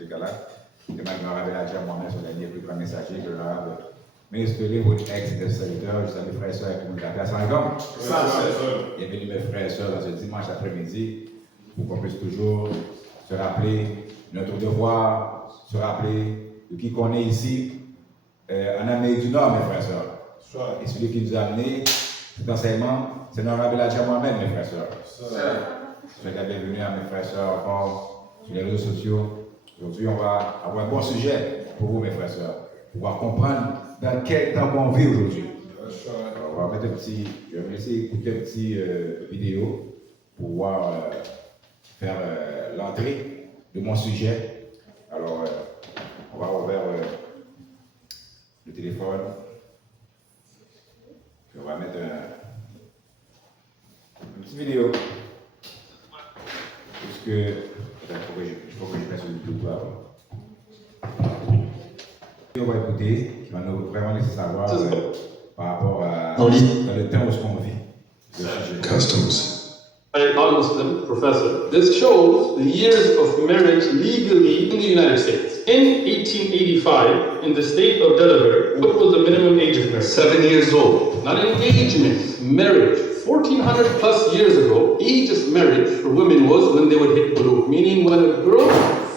ce cas-là. Et maintenant, l'arabe a dit à moi-même, son dernier plus grand messager, que l'arabe ministre votre ex-serviteur, je salue frères et sœurs qui nous appellent à Saint-Gam. Bienvenue mes frères et sœurs dans ce dimanche après-midi, pour qu'on puisse toujours se rappeler notre devoir, se rappeler de qui qu'on est ici, en Amérique du Nord, mes frères et sœurs. Et celui qui nous a amené cet enseignement, c'est l'honorable Elijah Mohamed, mes frères et sœurs. Je souhaite la bienvenue à mes frères et sœurs encore sur les réseaux sociaux. Aujourd'hui, on va avoir un bon sujet pour vous, mes frères et sœurs, pour pouvoir comprendre dans quel temps on vit aujourd'hui. On va mettre je vais vous laisser écouter une petite vidéo pour pouvoir faire l'entrée de mon sujet. Alors, on va ouvrir le téléphone. Puis on va mettre une petite vidéo. Puisque, il faut que je mette sur YouTube on va écouter, qui va nous vraiment laisser savoir par rapport à dans le temps où on vit. Customs. A non-Muslim professor. This shows the years of marriage legally in the United States. In 1885, in the state of Delaware, what was the minimum age of marriage? 7 years old. Not engagement, marriage. 1400 plus years ago, age of marriage for women was when they would hit bulugh, meaning when a girl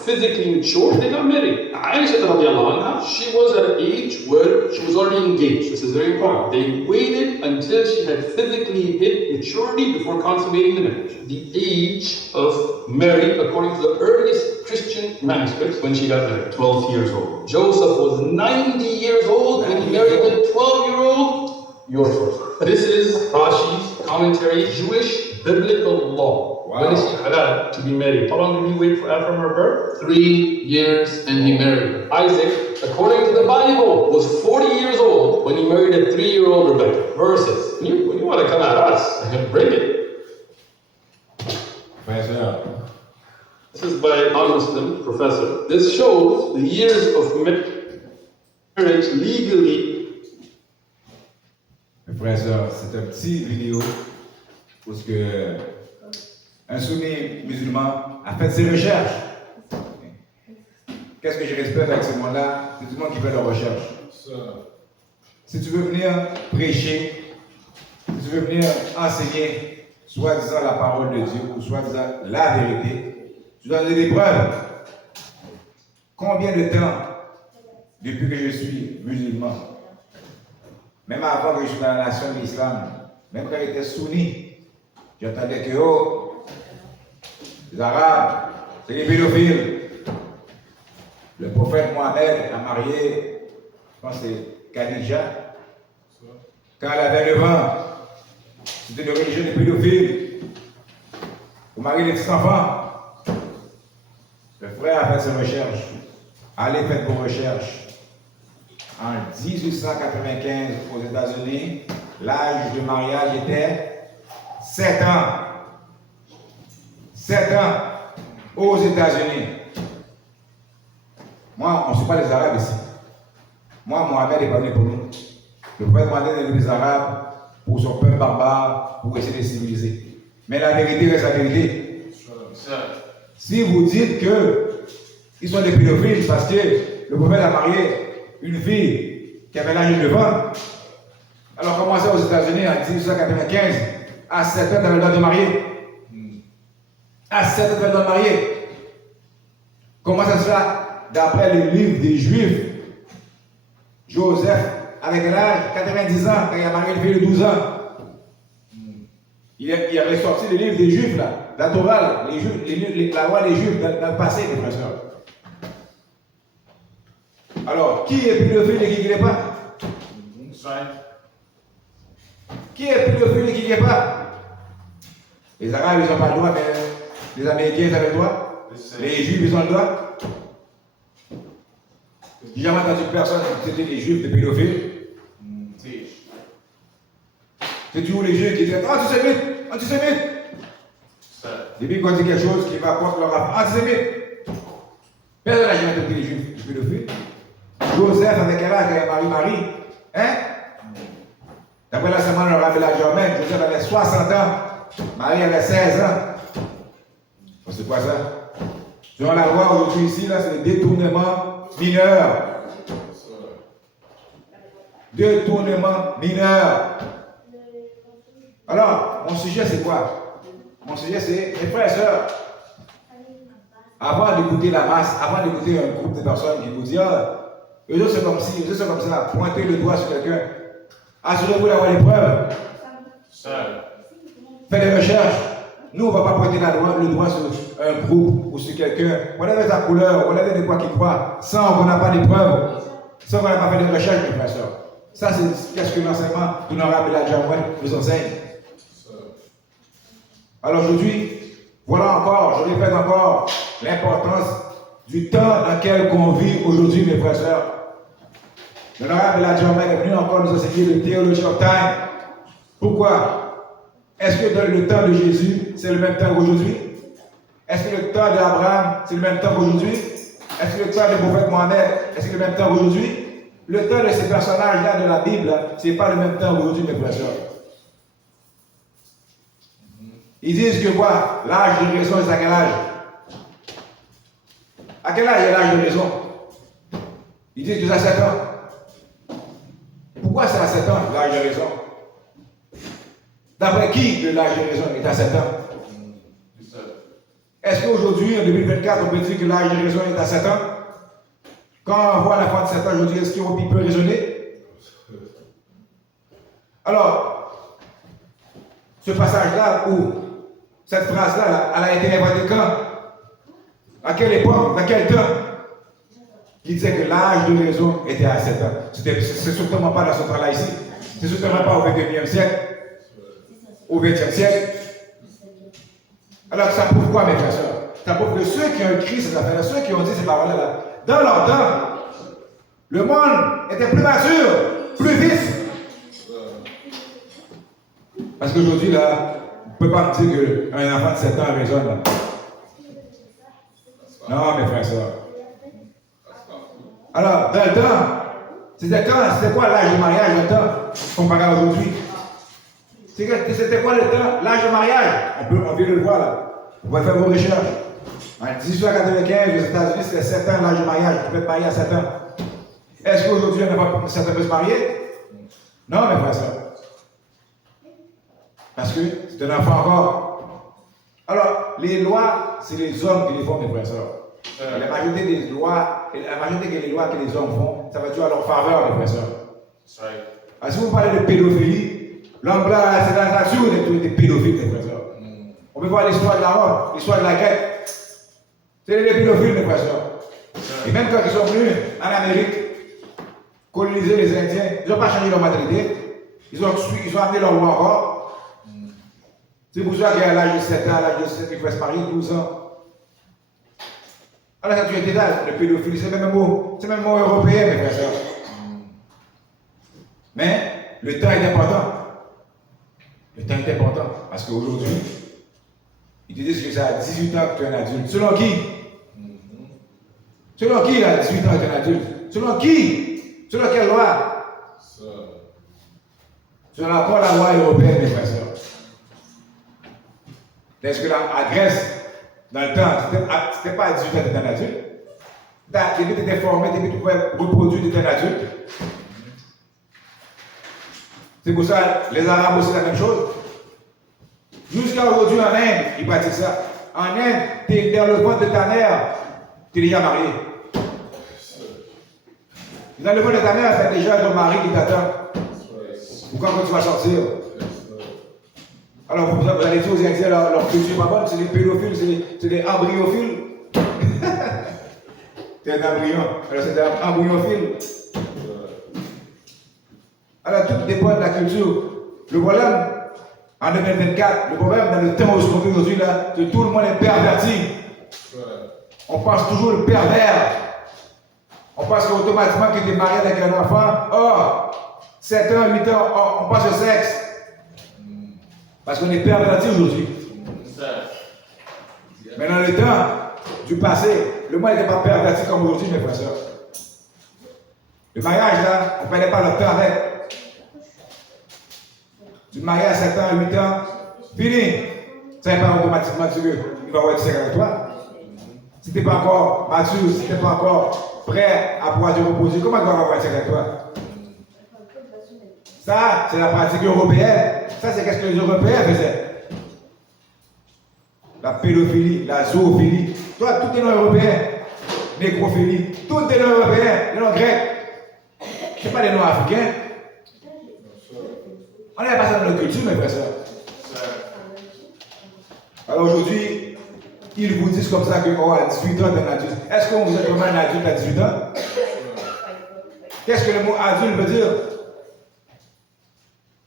physically matured, they got married. Aisha radiallahu anha, she was at an age where she was already engaged. This is very important. They waited until she had physically hit maturity before consummating the marriage. The age of marriage, according to the earliest Christian manuscripts, when she got married, 12 years old. Joseph was 90 years old when he married a 12-year-old. Your source. This is Rashi's commentary, Jewish biblical law. Wow. When is she halal to be married? How long did he wait for from her birth? 3 years and he married her. Isaac, according to the Bible, was 40 years old when he married a 3-year-old Rebecca. Verses. When you want to come at us, bring it. This is by a non-Muslim professor. This shows the years of marriage legally. Mes frères et sœurs, c'est une petite vidéo parce que un sunni musulman a fait ses recherches. Qu'est-ce que je respecte avec ce monde-là? C'est tout le monde qui fait leurs recherches. Si tu veux venir prêcher, si tu veux venir enseigner, soi-disant la parole de Dieu ou soi-disant la vérité, tu dois donner des preuves. Combien de temps, depuis que je suis musulman, même avant que je sois dans la nation de l'islam, même quand j'étais sunni, j'entendais que les Arabes, c'est des pédophiles. Le prophète Mohamed a marié, je pense que c'est Khadija. Quand elle avait 9 ans, c'était une religion des pédophiles. Vous mariez les petits enfants. Le frère a fait ses recherches. Allez, faites vos recherches. En 1895, aux États-Unis, l'âge de mariage était 7 ans. 7 ans aux États-Unis. Moi, on ne suit pas les Arabes ici. Moi, Mohamed n'est pas venu pour nous. Le prophète Mohamed est venu les Arabes pour son peuple barbare, pour essayer de les civiliser. Mais la vérité reste la vérité. Si vous dites qu'ils sont des pédophiles parce que le prophète a marié une fille qui avait l'âge de 9 ans, alors commencez aux États-Unis en 1895, à 7 ans, tu avais le droit de marier. À 7 ans, tu avais le droit de marier. Comment ça se fait d'après le livre des Juifs? Joseph, avec l'âge de 90 ans, quand il a marié une fille de 12 ans, il avait sorti le livre des Juifs, là, la Torah, la loi des Juifs dans le passé, mes frères et sœurs. Alors, qui est pédophile et qui ne l'est pas? Qui est pédophile et qui ne l'est pas? Les Arabes, ils n'ont pas le droit, mais les Américains, ils ont le droit. Les Juifs, ils ont le droit. J'ai jamais entendu personne qui disait les Juifs des pédophiles. C'est toujours les Juifs qui disent antisémite, antisémite. Depuis qu'on dit quelque chose qui va contre leur rapport, antisémite. Personne n'a jamais entendu les Juifs des pédophiles. Joseph, avec quel âge il a marié Marie? Hein? D'après la semaine, on avait la Germaine, Joseph avait 60 ans, Marie avait 16 ans. C'est quoi ça? Selon la loi, aujourd'hui, ici, là, c'est le détournement mineur. Détournement mineur. Alors, mon sujet, c'est quoi? Mon sujet, c'est, mes frères et sœurs, avant d'écouter la masse, avant d'écouter un groupe de personnes qui vous disent, ah, eux autres, c'est comme ci, eux autres, c'est comme ça, pointez le doigt sur quelqu'un. Assurez-vous d'avoir des preuves. Faites des recherches. Nous, on ne va pas pointer le doigt sur un groupe ou sur quelqu'un. On avait sa couleur, on avait des quoi qui croient, sans qu'on n'a pas de preuves, sans qu'on n'a pas fait de recherche, mes frères et sœurs. Ça, c'est qu'est-ce que l'enseignement de l'honorable Elijah Muhammad nous enseigne. Alors aujourd'hui, voilà encore, je répète encore, l'importance du temps dans lequel on vit aujourd'hui, mes frères et sœurs. L'honorable Elijah Muhammad est venu encore nous enseigner le Theology of Time. Pourquoi? Est-ce que dans le temps de Jésus, c'est le même temps qu'aujourd'hui? Est-ce que le temps d'Abraham, c'est le même temps qu'aujourd'hui? Est-ce que le temps du prophète Mohamed, est-ce que c'est le même temps qu'aujourd'hui? Le temps de ces personnages-là de la Bible, ce n'est pas le même temps qu'aujourd'hui, mes frères et sœurs. Ils disent que quoi? L'âge de raison, c'est à quel âge? À quel âge est l'âge de raison? Ils disent que c'est à 7 ans. Pourquoi c'est à 7 ans, l'âge de raison? D'après qui l'âge de raison est à 7 ans? Est-ce qu'aujourd'hui, en 2024, on peut dire que l'âge de raison est à 7 ans? Quand on voit l'enfant de 7 ans aujourd'hui, est-ce qu'il peut raisonner? Alors, ce passage-là, ou cette phrase-là, elle a été inventée quand? À quelle époque? Dans quel temps? Qui disait que l'âge de raison était à 7 ans. C'est certainement pas dans ce temps-là ici. C'est certainement pas au 21e siècle. Au 20e siècle. Alors ça prouve quoi, mes frères et sœurs? Ça prouve que ceux qui ont écrit ces affaires-là, ceux qui ont dit ces paroles-là, dans leur temps, le monde était plus mature, plus vif. Parce qu'aujourd'hui, là, on ne peut pas me dire qu'un enfant de 7 ans raisonne. Là. Non, mes frères et sœurs. Alors, dans le temps, c'était quoi l'âge de mariage dans le temps, comparé à aujourd'hui? C'était quoi le temps, l'âge de mariage? On vient de le voir là. Vous pouvez faire vos recherches. En 1895, aux États-Unis, c'était 7 ans l'âge de mariage. Vous pouvez être marié à 7 ans. Est-ce qu'aujourd'hui, un enfant de 7 ans peut se marier? Non, mes frères et sœurs. Parce que c'est un enfant encore. Alors, les lois, c'est les hommes qui les font, mes frères et sœurs. La majorité des lois, la majorité des lois que les hommes font, ça va toujours à leur faveur, mes frères et sœurs. Alors, si vous parlez de pédophilie, l'homme blanc, c'est la nature des pédophiles, mes frères et sœurs. On peut voir l'histoire de la Rome, l'histoire de la Grèce. C'est les pédophiles, mes frères et sœurs. Et même quand ils sont venus en Amérique, coloniser les Indiens, ils n'ont pas changé leur mentalité. Ils ont amené leur loi encore. C'est pour ça qu'à l'âge de 7 ans, à l'âge de 7, il faut se marier 12 ans. Alors, ça, tu étais là, le pédophilie, c'est même un mot européen, mes frères et sœurs. Mais le temps est important. Le temps est important. Parce qu'aujourd'hui, ils te disent que c'est à 18 ans que tu es un adulte. Selon qui? Selon qui, à 18 ans, tu es un adulte? Selon qui? Selon quelle loi? Selon quoi la loi européenne, mes frères et sœurs? Est-ce que la Grèce, dans le temps, c'était pas à 18 ans que tu étais un adulte? Depuis que tu étais formé, depuis que tu pouvais reproduire, tu étais un adulte. C'est pour ça, les Arabes aussi, la même chose. Jusqu'à aujourd'hui, en Inde, ils pratiquent ça. En Inde, tu es dans le ventre de ta mère, tu es déjà marié. Dans le ventre de ta mère, tu as déjà ton mari qui t'attend. Pourquoi quand tu vas sortir? Alors, vous allez dire aux Indiens, leur culture pas bonne, c'est des pédophiles, c'est des embryophiles. Tu es un embryon, alors c'est un embryophile. Alors, tout dépend de la culture. Le problème, en 2024, le problème dans le temps où on vit aujourd'hui, là, c'est que tout le monde est perverti. On pense toujours le pervers. On pense qu'automatiquement qu'il est marié avec un enfant, oh, 7 ans, 8 ans, oh, on passe au sexe. Parce qu'on est perverti aujourd'hui. Mais dans le temps du passé, le monde n'était pas perverti comme aujourd'hui, mes frères et sœurs. Le mariage, là, on ne perdait pas le temps avec. Tu te maries à 7 ans, 8 ans, fini. Ça n'est pas automatiquement dire qu'il va avoir du sexe avec toi. si tu n'es pas encore mature, si tu n'es pas encore prêt à pouvoir te reposer, comment tu vas avoir avec toi? Ça, c'est la pratique européenne. Ça, c'est ce que les Européens faisaient. La pédophilie, la zoophilie. Toi, tout est non européen. Nécrophilie, tout est non européen, des noms grecs. Ce n'est pas des noms africains. On n'est pas ça dans notre culture, mes frères et sœurs. Alors aujourd'hui, ils vous disent comme ça que à 18 ans, tu es un adulte. Est-ce que vous êtes vraiment un adulte à 18 ans? Qu'est-ce que le mot adulte veut dire?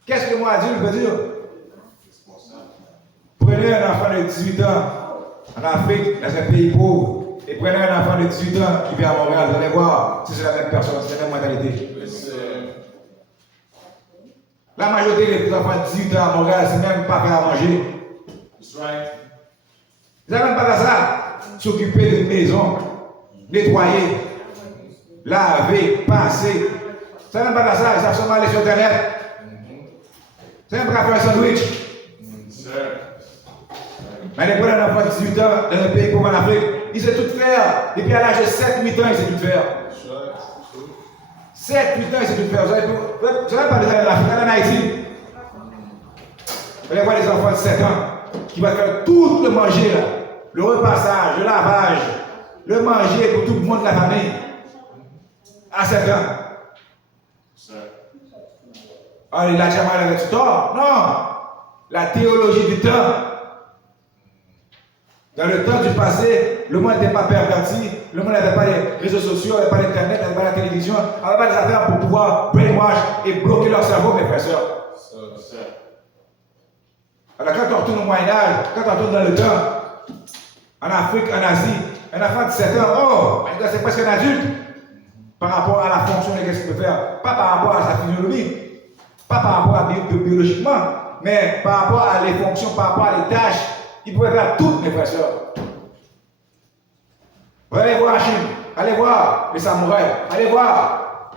Qu'est-ce que le mot adulte veut dire? Prenez un enfant de 18 ans en Afrique, dans un pays pauvre, et prenez un enfant de 18 ans qui vient à Montréal, vous allez voir si c'est la même personne, c'est la même mentalité. La majorité des enfants de 18 ans à Montréal, c'est même pas faire à manger. Ils n'ont même pas fait ça. S'occuper d'une maison, nettoyer, laver, passer. Ils n'ont même pas fait ça. Ils savent seulement aller sur Internet. Ils savent même pas faire un sandwich. Mais les prennent un enfant de 18 ans dans un pays pauvre en Afrique, il sait tout faire. Depuis à l'âge de 7-8 ans, il sait tout faire. 7-8 ans, il sait tout faire. Vous n'avez pas besoin de l'Afrique, en Haïti. Vous allez voir les enfants de 7 ans qui vont faire tout le manger, là. Le repassage, le lavage, le manger pour tout le monde de la famille. À 7 ans. Alors, il a jamais avec du tort. Non. La théologie du temps. Dans le temps du passé, le monde n'était pas perverti, le monde n'avait pas les réseaux sociaux, n'avait pas l'internet, n'avait pas la télévision, n'avait pas des affaires pour pouvoir brainwash et bloquer leur cerveau, mes frères et sœurs. Alors quand on retourne au Moyen-Âge, quand on retourne dans le temps, en Afrique, en Asie, un enfant de 7 ans, oh, c'est presque un adulte par rapport à la fonction de ce qu'il peut faire, pas par rapport à sa physiologie, pas par rapport à biologiquement, mais par rapport à les fonctions, par rapport à les tâches. Il pouvait faire toutes, mes frères et sœurs. Vous allez voir la Chine, allez voir les samouraïs, allez voir.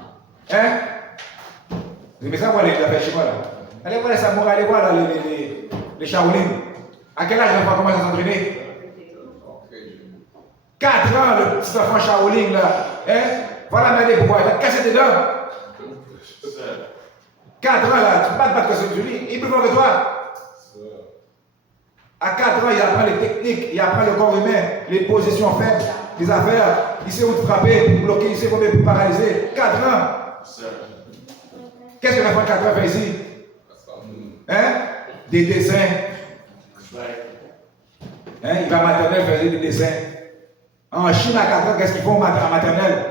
Hein? Vous aimez ça, moi, les affaires chez moi, là? Allez voir les samouraïs, allez voir là, les Shaolin. À quel âge les enfants commencent à s'entraîner? 4 ans, le petit enfant Shaolin, là. Hein? Voilà, m'aider pour pouvoir être cassé des dents. 4 ans, là, tu ne peux pas te battre comme ça, il est plus fort que toi. À 4 ans, il apprend les techniques, il apprend le corps humain, les positions faibles, les affaires, il sait où te frapper, pour bloquer, il sait comment te paralyser. 4 ans. Qu'est-ce que l'enfant de 4 ans fait ici? Hein? Des dessins. Hein? Il va à maternelle faire des dessins. En Chine, à 4 ans, qu'est-ce qu'ils font en maternelle?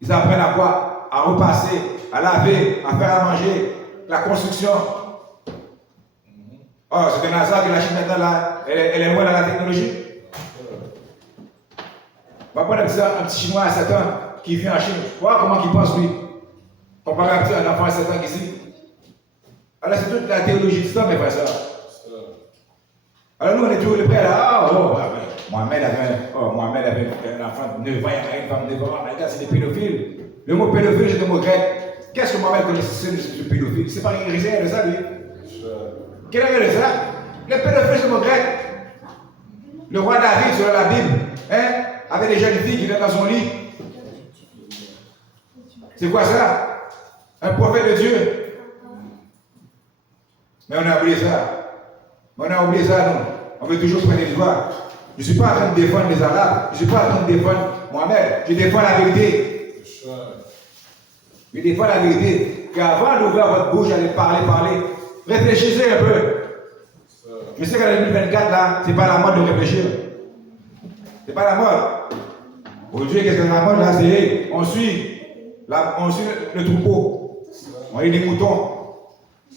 Ils apprennent à quoi? À repasser, à laver, à faire à manger, la construction. Oh, c'est un hasard que la Chine maintenant, là, elle est loin dans la technologie. On va prendre un petit Chinois à 7 ans qui vient en Chine. Voir comment il pense, lui. Comparé à un enfant à 7 ans ici. Alors, c'est toute la théologie du temps, mes frères et sœurs. Alors, nous, on est toujours prêts là. Mohamed avait un enfant de 9 ans, il avait une femme de 9 ans. Regarde, c'est des pédophiles. Le mot pédophile, c'est le mot grec. Qu'est-ce que Mohamed connaissait de pédophile? C'est pas qu'il rien de ça, lui. Quel est ça? Le pédophile, c'est le mot grec. Le roi David, sur la Bible, hein, avait des jeunes filles qui étaient dans son lit. C'est quoi ça? Un prophète de Dieu. Mais on a oublié ça. On a oublié ça, nous. On veut toujours prendre l'histoire. Je ne suis pas en train de défendre les Arabes. Je ne suis pas en train de défendre Mohamed. Je défends la vérité. Je défends la vérité. Qu'avant d'ouvrir votre bouche, allez parler. Réfléchissez un peu. Je sais qu'en 2024, là, ce n'est pas la mode de réfléchir. Ce n'est pas la mode. Aujourd'hui, qu'est-ce que la mode, là? C'est on suit le troupeau. On est des moutons.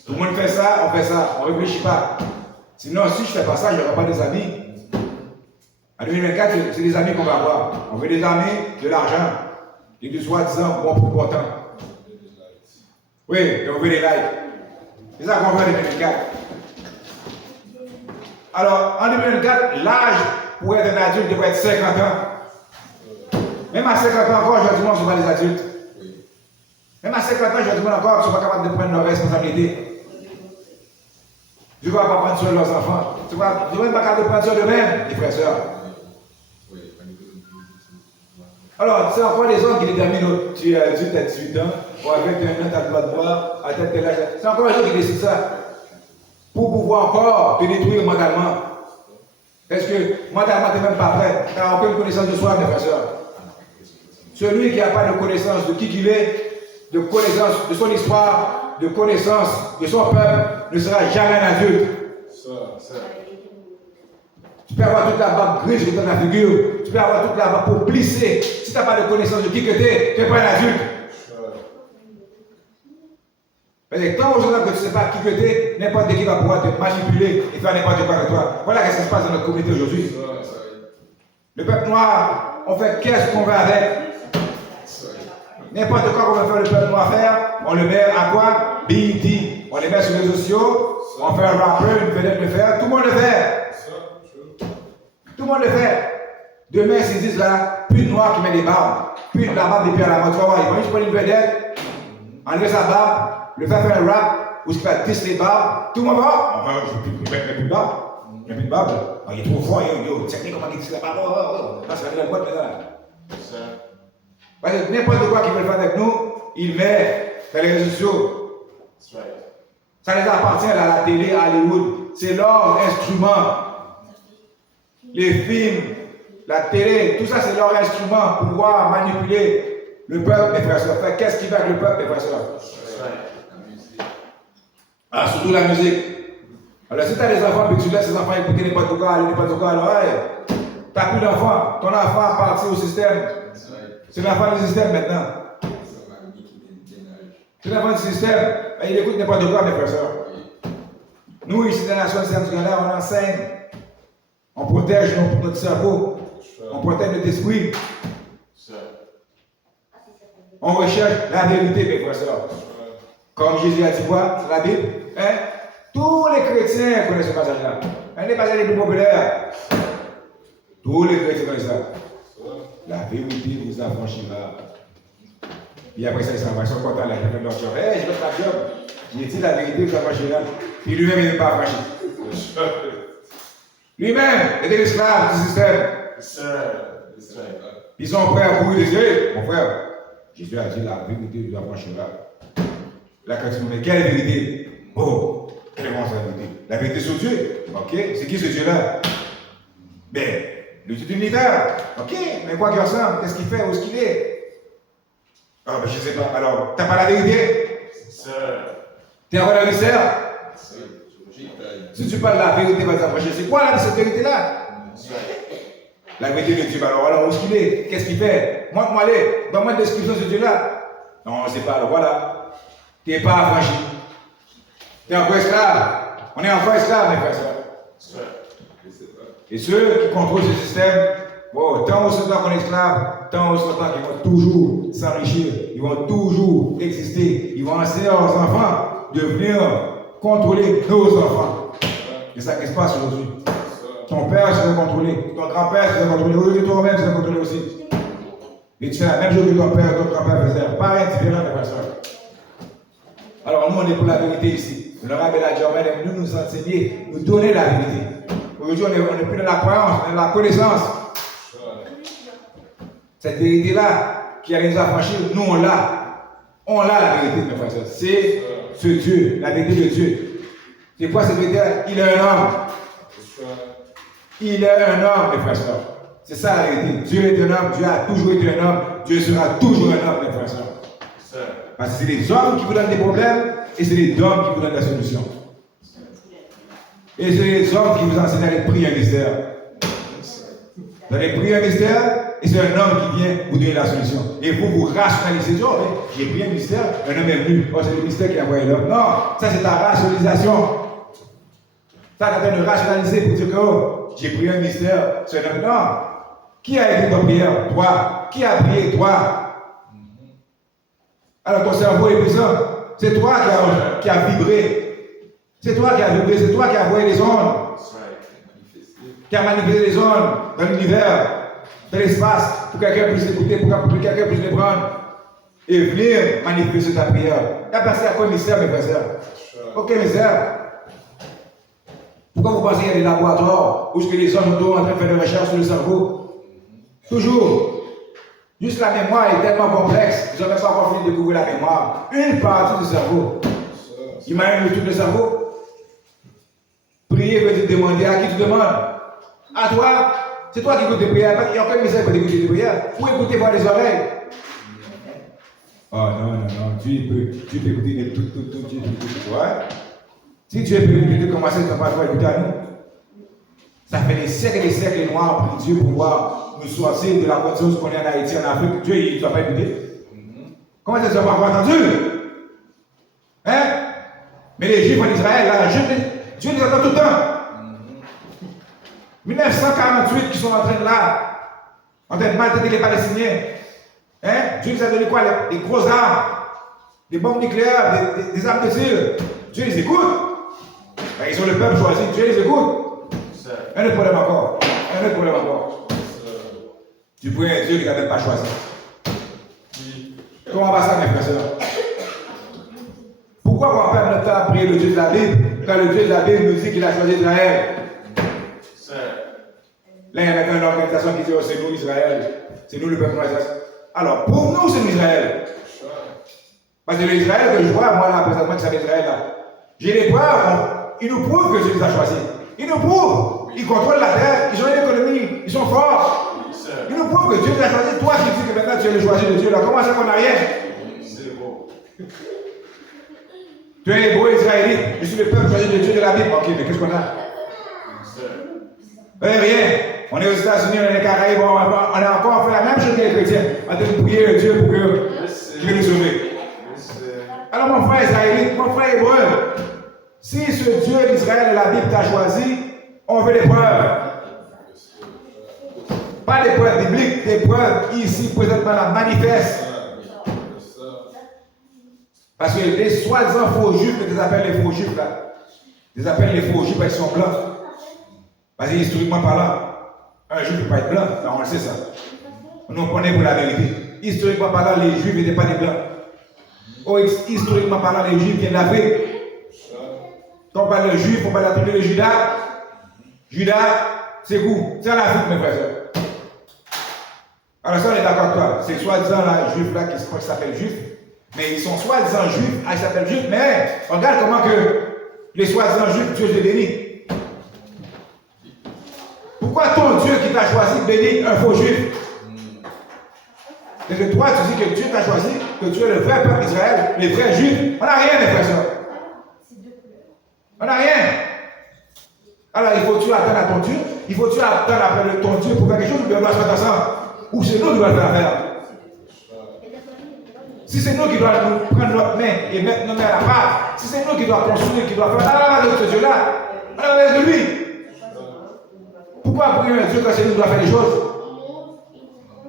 Tout le monde fait ça, on fait ça. On ne réfléchit pas. Sinon, si je ne fais pas ça, je n'aurai pas des amis. En 2024, c'est des amis qu'on va avoir. On veut des amis, de l'argent, et du soi-disant bon pour pourtant. Oui, et on veut des likes. C'est ça qu'on veut en 2024. Alors, en 2024, l'âge pour être un adulte devrait être 50 ans. Même à 50 ans encore, je dis moi, ce ne sont pas des adultes. Même à 50 ans, je dis moi encore, ils ne sont pas capables de prendre leurs responsabilités. Je ne vais pas prendre soin de leurs enfants. Ils ne sont même pas capables de prendre soin d'eux-mêmes, les frères et sœurs. Alors, c'est encore les hommes qui déterminent, tu as 18 ans, ou avec un an, tu as le droit de boire, à tel âge. C'est encore les gens qui décident ça. Pour pouvoir encore te détruire mentalement. Parce que mentalement, tu n'es même pas prêt. Tu n'as aucune connaissance de soi, mes frères et sœurs. Celui qui n'a pas de connaissance de qui il est, de connaissance de son histoire, de connaissance de son peuple, ne sera jamais un adulte. Tu peux avoir toute la barbe grise dans la figure, tu peux avoir toute la barbe pour plisser. Si tu n'as pas de connaissance de qui que tu n'es pas un adulte. Parce que tant aujourd'hui que tu ne sais pas qui que tu es, n'importe qui va pouvoir te manipuler et faire n'importe quoi avec toi. Voilà ce qui se passe dans notre communauté aujourd'hui. Le peuple noir, on fait qu'est-ce qu'on veut avec. N'importe quoi qu'on veut faire le peuple noir faire, on le met à quoi? BET. On les met sur les réseaux sociaux, on fait un rappeur, une vedette le faire, tout le monde le fait. Tout le monde le fait. Demain, s'ils disent là, plus de noirs qui met des barbes, plus de la barbe des pieds à la mode, tu vas voir, ils vont juste prendre une vedette, enlever sa barbe, le faire un rap, ou se faire 10 les barbes, tout le monde va. Enfin, je ne mets plus de barbe. Il n'y a plus de barbe. Il est trop fort, technique, comment il dit la barbe, ça va la boîte maintenant. Parce que n'importe quoi qu'ils veulent faire avec nous, ils mettent dans les réseaux sociaux. Ça les appartient à la télé, à Hollywood. C'est leur instrument. Les films, la télé, tout ça c'est leur instrument pour pouvoir manipuler le peuple, mes frères et sœurs. Qu'est-ce qui va avec le peuple, mes frères et sœurs? Ah, surtout la musique. Alors si tu as des enfants et que tu laisses ces enfants écouter n'importe quoi, alors tu n'as plus d'enfants. Ton enfant appartient au système. C'est l'enfant du système maintenant. C'est l'enfant du système. Il écoute n'importe quoi, mes frères et sœurs. Nous, ici, dans la nation de Saint-Nicolas, on enseigne. On protège notre cerveau. On protège notre esprit. On recherche la vérité, mes frères et sœurs. Comme Jésus a dit quoi? C'est la Bible. Hein? Tous les chrétiens connaissent ce passage-là. Un des passages les plus populaires. Tous les chrétiens connaissent ça. La vérité vous affranchira. Et après ça, ils sont contents là. Ils font leur job. Hey, je veux faire job. J'ai dit la vérité vous affranchira. Puis lui-même, il n'est pas affranchi. Lui-même était l'esclave du système. Ils sont prêts à vous dire, mon frère, Jésus a dit la vérité vous affranchira. La question, mais quelle vérité? Oh, quelle est la vérité? La vérité sur Dieu. Ok, c'est qui ce Dieu-là? Ben, le Dieu de l'univers. Ok, mais quoi qu'il ressemble, qu'est-ce qu'il fait, où est-ce qu'il est? Ah, ben je ne sais pas. Alors, tu n'as pas la vérité? Tu es en la mystère? Si tu parles de la vérité, va t'approcher. C'est quoi là, cette vérité-là? La vérité de Dieu. Alors, où est-ce qu'il est? Qu'est-ce qu'il fait? Montre-moi les. Donne-moi une description de ce Dieu-là. Non, on ne sait pas. Alors voilà. Tu n'es pas affranchi. Tu es encore esclave. On est encore esclave, mes frères et sœurs. Et ceux qui contrôlent ce système, bon, tant aussi longtemps qu'on est esclave, tant aussi longtemps qu'ils vont toujours s'enrichir, ils vont toujours exister, ils vont enseigner à leurs enfants de venir contrôler nos enfants. Et ça qui se passe aujourd'hui. Ton père se fait contrôler, ton grand-père se fait contrôler, aujourd'hui toi-même se fait contrôler aussi. Et tu fais la même chose que ton père et ton grand-père faisaient. Pareil, différent, mes frères et sœurs. Alors nous, on est pour la vérité ici. Le rabbin a dit, nous enseigner, nous donner la vérité. Aujourd'hui, on n'est plus dans la croyance, on est dans la connaissance. Cette vérité-là, qui allait nous affranchir, nous on l'a. On l'a la vérité, mes frères et sœurs. C'est ce Dieu, la vérité de Dieu. C'est quoi cette vérité-là? Il est un homme. Il est un homme, mes frères et sœurs. C'est ça la vérité. Dieu est un homme, Dieu a toujours été un homme, Dieu sera toujours un homme, mes frères et sœurs. Parce que c'est les hommes qui vous donnent des problèmes et c'est les hommes qui vous donnent la solution. Et c'est les hommes qui vous enseignent à les prières mystères. Dans les prières mystères, et c'est un homme qui vient vous donner la solution. Et vous rationalisez. Oh, j'ai prié un mystère, un homme est venu. Oh, c'est le mystère qui a envoyé l'homme. Non, ça c'est ta rationalisation. Ça, tu as besoin de rationaliser pour dire que oh, j'ai prié un mystère, c'est un homme. Non. Qui a été ton prière? Toi. Qui a prié? Toi. Alors ton cerveau est présent. C'est toi qui a vibré. C'est toi qui a vibré, c'est toi qui a envoyé les ondes. Qui a manipulé les ondes dans l'univers, dans l'espace, pour que quelqu'un puisse écouter, pour que quelqu'un puisse les prendre. Et venir manipuler sur ta prière. Il y a passé à quoi mystère, mes frères et sœurs? Aucun mystère. Pourquoi vous pensez qu'il y a des laboratoires où les hommes sont en train de faire des recherches sur le cerveau? Toujours. Juste la mémoire est tellement complexe, ils n'ont même pas encore fini de découvrir la mémoire. Une partie du cerveau. Imagine le truc du cerveau. Prier veut dire demander. À qui tu demandes? À toi. C'est toi qui écoutes tes prières. Il n'y a aucun message pour écouter tes prières. Ou écouter par les oreilles. Oh non. Dieu peut écouter tout. Dieu peut écouter tout. Si Dieu peut écouter, comment ça ne peut pas écouter à nous? Ça fait des siècles et des siècles noirs pour Dieu pouvoir nous sortir de la condition qu'on est en Haïti, en Afrique. Dieu, il ne doit pas écouter. Comment ça ne soit pas entendu? Hein? Mais les Juifs en Israël, là, Dieu les entend tout le temps. 1948 qui sont en train de là, en train de maltraiter les Palestiniens. Hein? Dieu les a donné quoi? Des grosses armes, des bombes nucléaires, des armes de tir. Dieu les écoute. Ben, ils ont le peuple choisi. Dieu les écoute. Un autre problème encore. Tu pourrais un Dieu qui t'a même pas choisi. Comment va ça, mes frères et sœurs? Pourquoi on perd notre temps à prier le Dieu de la Bible quand le Dieu de la Bible nous dit qu'il a choisi Israël? Là, il y a maintenant une organisation qui dit oh, c'est nous Israël, c'est nous le peuple d'Israël. Alors, pour nous, c'est nous Israël. Parce que l'Israël que je vois, moi, là, présentement, qui s'appelle Israël, là, j'ai les preuves, ils nous prouvent que Dieu les a choisis. Ils nous prouvent. Ils contrôlent la terre, ils ont une économie, ils sont forts. Ils nous prouvent que Dieu les a choisis. Toi qui dis que maintenant tu es le choisi de Dieu, là, comment ça qu'on n'a rien? C'est beau. Tu es un hébreu israélite, je suis le peuple choisi de Dieu de la Bible. Ok, mais qu'est-ce qu'on a? Rien. On est aux États-Unis, on est les Caraïbes, on a encore fait la même chose que les chrétiens. On a prier Dieu pour que Dieu nous sauve. Alors mon frère israélite, mon frère hébreu, si ce Dieu d'Israël de la Bible t'a choisi, on veut des preuves. Pas des preuves bibliques, des preuves ici présentement la manifeste. Parce que les soi-disant faux juifs, que tu appelles les faux juifs là, tu appelles les faux juifs parce qu'ils sont blancs. Parce que historiquement parlant, un juif ne peut pas être blanc, là, on le sait ça. On connaît pour la vérité. Historiquement parlant, les juifs n'étaient pas des blancs. Oh, historiquement parlant, les juifs viennent d'Afrique. Quand on parle de juifs, on parle de la tribu de Juda. Juda, c'est où? C'est en Afrique, mes frères et sœurs. Alors ça, on est d'accord avec toi. C'est soi-disant là, juifs là, qui s'appellent juifs. Mais ils sont soi-disant juifs, ils s'appellent juifs, mais regarde comment que les soi-disant juifs, Dieu les bénit. Pourquoi ton Dieu qui t'a choisi bénit un faux juif? Et que toi, tu dis que Dieu t'a choisi, que tu es le vrai peuple d'Israël, les vrais juifs. On n'a rien, mes frères et sœurs. On n'a rien. Alors, il faut-tu attendre à ton Dieu? Il faut-tu attendre après ton Dieu pour faire quelque chose ou bien on doit se mettre ensemble? Ou c'est nous qui devons faire l'affaire? Si c'est nous qui devons nous prendre notre main et mettre nos mains à la part, si c'est nous qui devons construire, qui devons faire la base de ce Dieu-là, on a besoin de lui. Pourquoi prier un Dieu quand c'est nous qui devons faire les choses?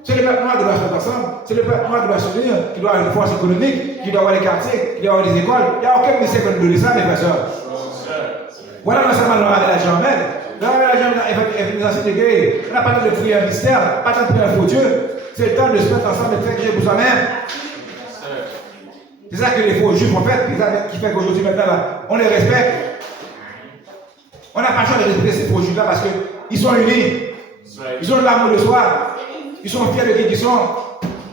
C'est le peuple noir qui doit se mettre ensemble, c'est le peuple noir qui doit se unir, qui doit avoir une force économique, qui doit avoir des quartiers, qui doit avoir des écoles. Il n'y a aucun ministère qui va nous donner ça, mes frères et sœurs. Voilà l'enseignement de l'homme la jambe. L'homme la jambe est nous enseigne de guerre. On n'a pas le temps de prier un mystère, pas le temps de prier un faux Dieu. C'est le temps de se mettre ensemble et de faire quelque chose pour soi-même. C'est ça que les faux juifs ont fait, qui fait qu'aujourd'hui maintenant là, on les respecte. On n'a pas le choix de respecter ces faux juifs là parce qu'ils sont unis. Ils ont de l'amour de soi. Ils sont fiers de qui ils sont.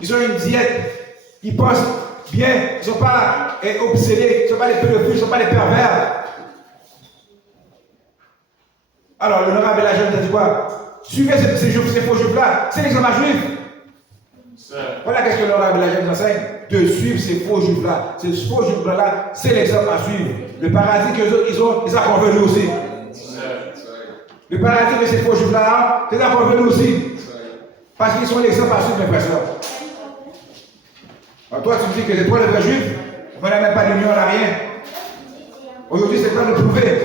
Ils ont une diète. Ils pensent bien. Ils ne sont pas obsédés. Ils ne sont pas des pédophiles. Ils ne sont pas des pervers. Alors, l'honorable Elijah nous a dit quoi? Suivez ces faux juifs-là. C'est l'exemple juif. Voilà qu'est-ce que l'honorable Elijah nous enseigne. De suivre ces faux juifs-là. Ces faux juifs-là, c'est l'exemple à suivre. Le paradis qu'eux autres, ils ont, ils ont convenu aussi. Le paradis de ces faux juifs-là, c'est là convenu aussi. Parce qu'ils sont l'exemple à suivre, mes frères et sœurs. Alors toi, tu me dis que c'est toi le vrai juif, on n'a même pas d'union, on n'a rien. Aujourd'hui, c'est le temps de prouver.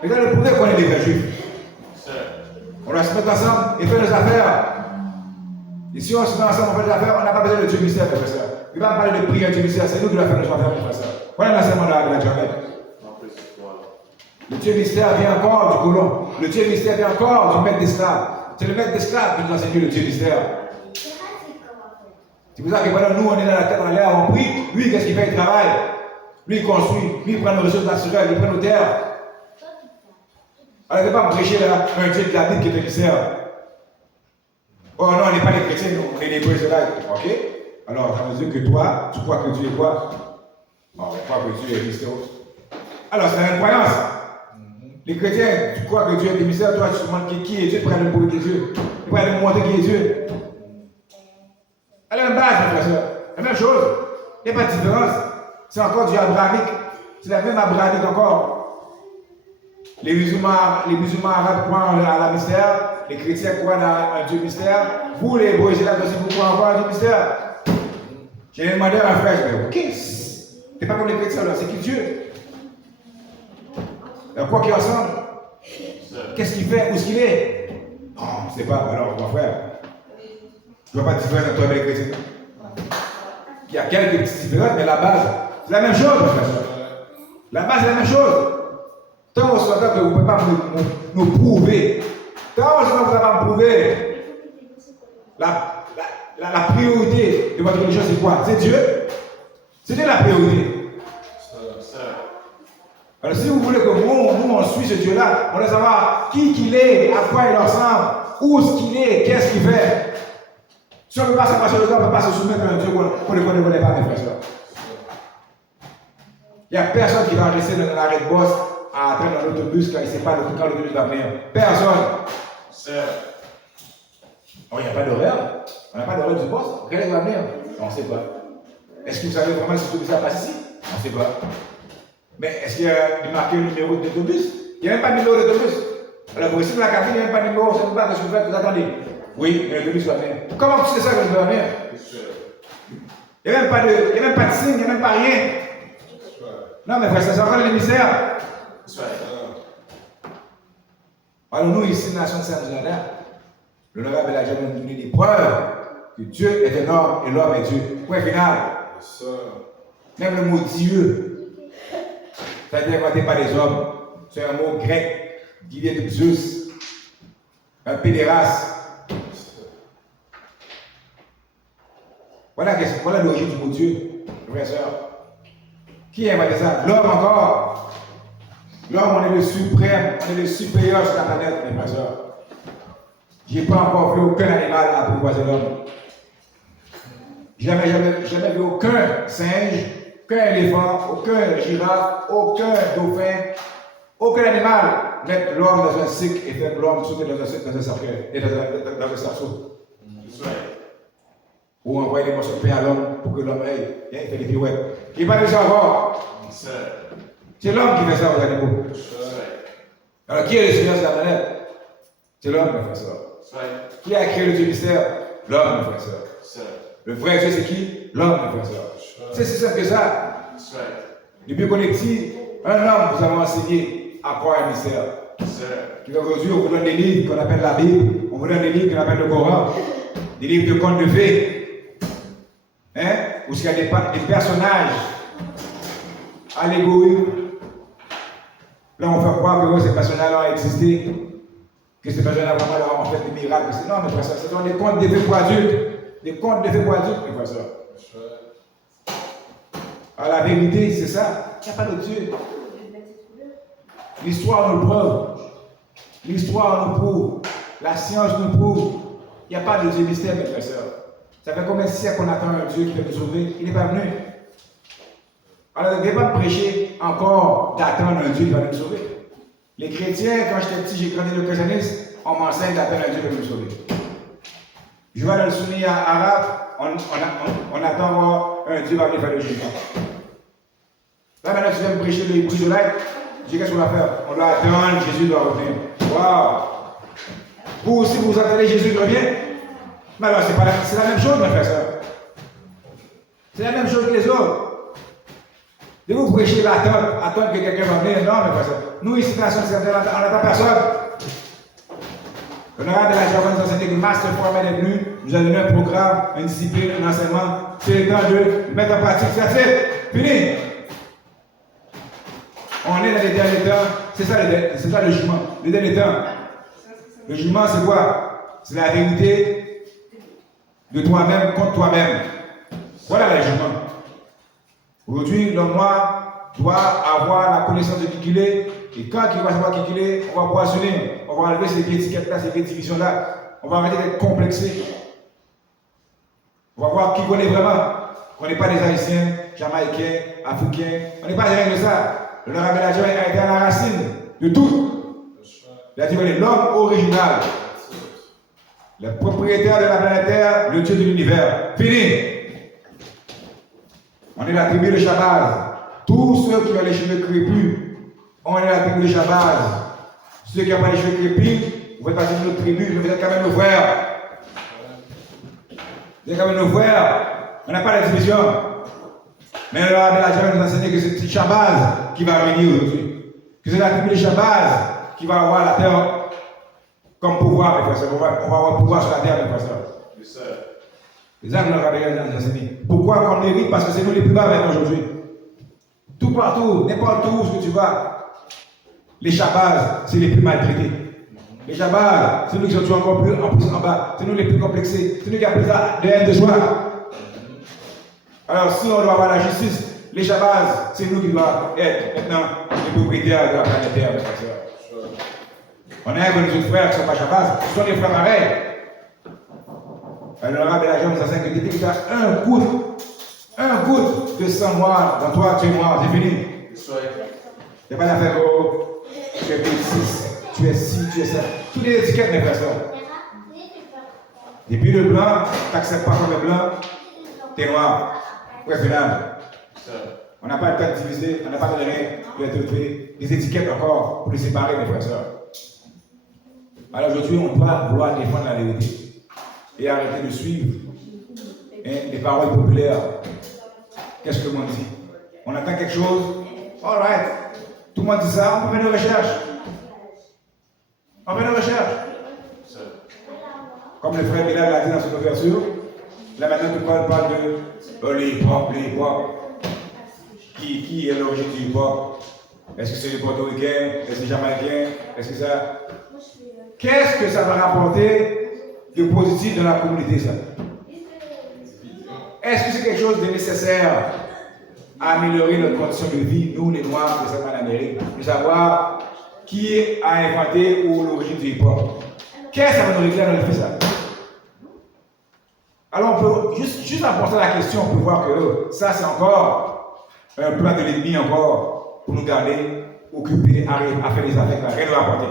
C'est le temps de prouver qu'on est des vrais juifs. On doit se mettre ensemble et faire nos affaires. Et si on se met ensemble, on fait des affaires, on n'a pas besoin de Dieu mystère, mes frères et sœurs. Il va parler de prier un Dieu mystère, c'est nous qui devons faire nos affaires, mes frères et sœurs. Voilà l'enseignement de la Jamel. Le Dieu mystère vient encore du colon. Le Dieu mystère vient encore du maître d'esclaves. C'est le maître d'esclaves qui nous enseigne le Dieu mystère. C'est pour ça que pendant nous, on est dans la terre, dans l'air, on prie. Lui, qu'est-ce qu'il fait? Il travaille. Lui, il construit. Lui, il prend nos ressources naturelles, il prend nos terres. Alors, il ne faut pas me prêcher là, un Dieu de la Bible qui est un mystère. Oh non, on n'est pas des chrétiens, on est des Brésilais. Ok? Alors, ça veut dire que toi, tu crois que Dieu est quoi? Oh, on croit que Dieu est mystérieux. Alors, c'est une croyance. Les chrétiens, tu crois que Dieu est mystérieux, toi, tu te demandes qui est Dieu, tu prends le prouver qui est Dieu. Tu prends le montrer qui est Dieu. Elle a une base, mes frères. La même chose. Il n'y a pas de différence. C'est encore du abrahamique. C'est la même abrahamique encore. Les musulmans arabes croient à la mystère. Les chrétiens croient à un Dieu mystère. Vous, les Brésilais, aussi, vous croyez encore à un Dieu mystère. J'ai demandé à un frère, je me dis, ok, t'es pas comme les chrétiens, là, c'est qui Dieu? Alors, quoi qu'il ressemble? Qu'est-ce qu'il fait? Où est-ce qu'il est? Non, je ne sais pas. Alors, mon frère, je ne vois pas de différence entre toi et les chrétiens. Il y a quelques petites différences, mais la base, c'est la même chose, mon frère. La base, c'est la même chose. Tant on s'entend que vous ne pouvez pas nous prouver, tant on s'entend que vous ne pouvez pas me prouver, la priorité de votre religion, c'est quoi? C'est Dieu. C'est Dieu la priorité. Alors si vous voulez que nous on suit ce Dieu-là, on doit savoir qui qu'il est, à quoi il ressemble, où est-ce qu'il est, qu'est-ce qu'il fait. Si on ne peut pas se passer le temps, on ne peut pas se soumettre à un Dieu qu'on ne connaît pas, mes frères. Il n'y a personne qui va rester dans l'arrêt de boss à attendre dans l'autobus quand il ne sait pas quand l'autobus va venir. Personne. Oh, il n'y a pas d'horaire. On n'a pas d'horaire du boss. Quel est qui va venir? On ne sait pas. Est-ce que vous savez vraiment si l'autobus va passer ici? On ne sait pas. Mais est-ce qu'il y a marqué le numéro d'autobus? Il n'y a même pas de numéro d'autobus. Alors, pour ici, dans la cabine, il n'y a même pas de numéro. Je ne sais pas ce que vous faites, vous attendez. Oui, mais l'autobus va venir. Comment tu sais ça que je vais venir? Il n'y a même pas de signe, il n'y a même pas rien. Non, mais frère, c'est encore l'émissaire. Alors, nous, ici, nation de Saint-Jean-Là, l'honorable a jamais donné des preuves que Dieu est un homme et l'homme est Dieu. Point final. Même le mot Dieu, c'est-à-dire inventé par les hommes, c'est un mot grec qui vient de Zeus, un pédéraste. Voilà l'origine du mot Dieu, frère et soeur. Qui a inventé ça? L'homme encore. L'homme, on est le suprême, on est le supérieur sur la planète, mes frères et sœurs. Je n'ai pas encore vu aucun animal apprivoiser l'homme. Jamais vu aucun singe, aucun éléphant, aucun girafe, aucun dauphin, aucun animal mettre l'homme dans un cycle et faire l'homme sauter dans un cercueil et dans un cerceau. Ou envoyer des morceaux de pain à l'homme pour que l'homme aille. Il fait des pirouettes. Il n'est pas déjà encore. C'est l'homme qui fait ça aux animaux. Alors qui est le Seigneur de la planète? C'est l'homme qui fait ça. Qui a créé le Dieu mystère? L'homme qui fait ça. Le vrai Dieu c'est qui? L'homme qui fait ça. C'est si simple que ça. Depuis qu'on est petit, un homme vous a enseigné à croire un mystère. Aujourd'hui, on vous donne des livres qu'on appelle la Bible, on vous donne des livres qu'on appelle le Coran, des livres de contes de fées. Hein? Où il y a des personnages allégoriques. Là, on fait croire que ces personnages ont existé, que ces personnages ont fait des miracles. Non, mais frère, ce sont des contes de fées pour adultes. Des contes de fées pour adultes, mes frères. Alors, la vérité, c'est ça. Il n'y a pas de Dieu. L'histoire nous prouve. L'histoire nous prouve. La science nous prouve. Il n'y a pas de Dieu mystère, mes frères et sœurs. Ça fait combien de siècles qu'on attend un Dieu qui peut nous sauver? Il n'est pas venu. Alors, ne devez pas prêcher encore d'attendre un Dieu qui va nous sauver. Les chrétiens, quand j'étais petit, j'ai grandi le christianisme, on m'enseigne d'attendre un Dieu qui va nous sauver. Je vois dans le sunni arabe, on attend un Dieu qui va venir faire le jugement. Là, maintenant, tu viens me prêcher les Israélites, je dis qu'est-ce qu'on va faire? On doit attendre, Jésus doit revenir. Waouh! Vous aussi, vous attendez Jésus qui revient? Mais alors, c'est la même chose, mes frères et sœurs. C'est la même chose que les autres. De vous prêcher attendre que quelqu'un va venir. Non, mes frères et sœurs. Nous, ici, dans la nation de Saint-Jean, on n'attend personne. L'honorable de la Germaine nous a enseigné que le Master Format est venu, nous a donné un programme, une discipline, un enseignement. C'est le temps de mettre en pratique. C'est fini. On est dans les derniers temps. C'est ça le jugement. Les derniers temps. Le jugement, c'est quoi? C'est la vérité de toi-même contre toi-même. Voilà le jugement. Aujourd'hui, l'homme noir doit avoir la connaissance de qui il est. Et quand il va savoir qui il est, on va pouvoir s'unir. On va enlever ces étiquettes-là, ces divisions-là. On va arrêter d'être complexé. On va voir qui on est vraiment. On n'est pas des Haïtiens, Jamaïcains, Africains. On n'est pas rien de ça. Le Rabbi a été à la racine de tout. Il a dit qu'on est l'homme original. Le propriétaire de la planète Terre, le Dieu de l'univers. Fini. On est la tribu de Shabazz. Tous ceux qui ont les cheveux crépus, on est la tribu de Shabazz. Ceux qui n'ont pas les cheveux crépus, vous faites partie de notre tribu, vous êtes quand même nos frères. Vous êtes quand même nos frères. On n'a pas de division. Mais le Rabbi Adjara nous enseigne que c'est Shabazz qui va venir aujourd'hui. Que c'est la tribu de Shabazz qui va avoir la terre comme pouvoir, mes frères. On va avoir pouvoir sur la terre, mes frères. C'est ça que le Rabbi nous enseigne. Pourquoi qu'on mérite? Parce que c'est nous les plus bas maintenant aujourd'hui. Tout partout, n'importe où ce que tu vas. Les Shabazz, c'est les plus maltraités. Les Shabazz, c'est nous qui sommes encore plus en bas. C'est nous les plus complexés. C'est nous qui avons plus de haine de soi. Alors, si on doit avoir la justice, les Shabazz, c'est nous qui devons être maintenant les propriétaires de la planète Terre, mes frères. On a un de nos frères qui ne sont pas Shabazz, ce sont des frères pareils. Alors, le Rabbi Adjara nous enseigne que dès que tu as un goutte de sang noir dans toi, tu es noir, c'est fini. Il n'y a pas d'affaire, oh, tu es P6, tu es ci, tu es ça. Toutes les étiquettes, mes frères. Depuis le blanc, tu n'acceptes pas comme le blanc, tu es noir. Ouais, final. On n'a pas le temps de diviser, on n'a pas de trouver des étiquettes encore pour les séparer, mes frères et sœurs. Alors aujourd'hui, on doit vouloir défendre la vérité et arrêter de suivre les paroles populaires. Qu'est-ce que l'on dit? On attend quelque chose, all right. Tout le monde dit ça, on fait nos recherches. On fait nos recherches. Comme le frère Bilal l'a dit dans son ouverture, là maintenant tout le monde parle de l'hip-hop. Qui est l'origine du hip-hop? Est-ce que c'est les portoricains? Est-ce que c'est les jamaïcains? Est-ce que ça... Qu'est-ce que ça va rapporter de positif dans la communauté, ça? Est-ce que c'est quelque chose de nécessaire à améliorer notre condition de vie, nous les Noirs de cette Amérique, de savoir qui a inventé ou l'origine du hip-hop? Qu'est-ce que ça va nous régler dans le fait ça? Alors on peut juste apporter la question, on peut voir que ça c'est encore un plan de l'ennemi encore pour nous garder occupés à faire des affaires qui n'ont rien à rapporter.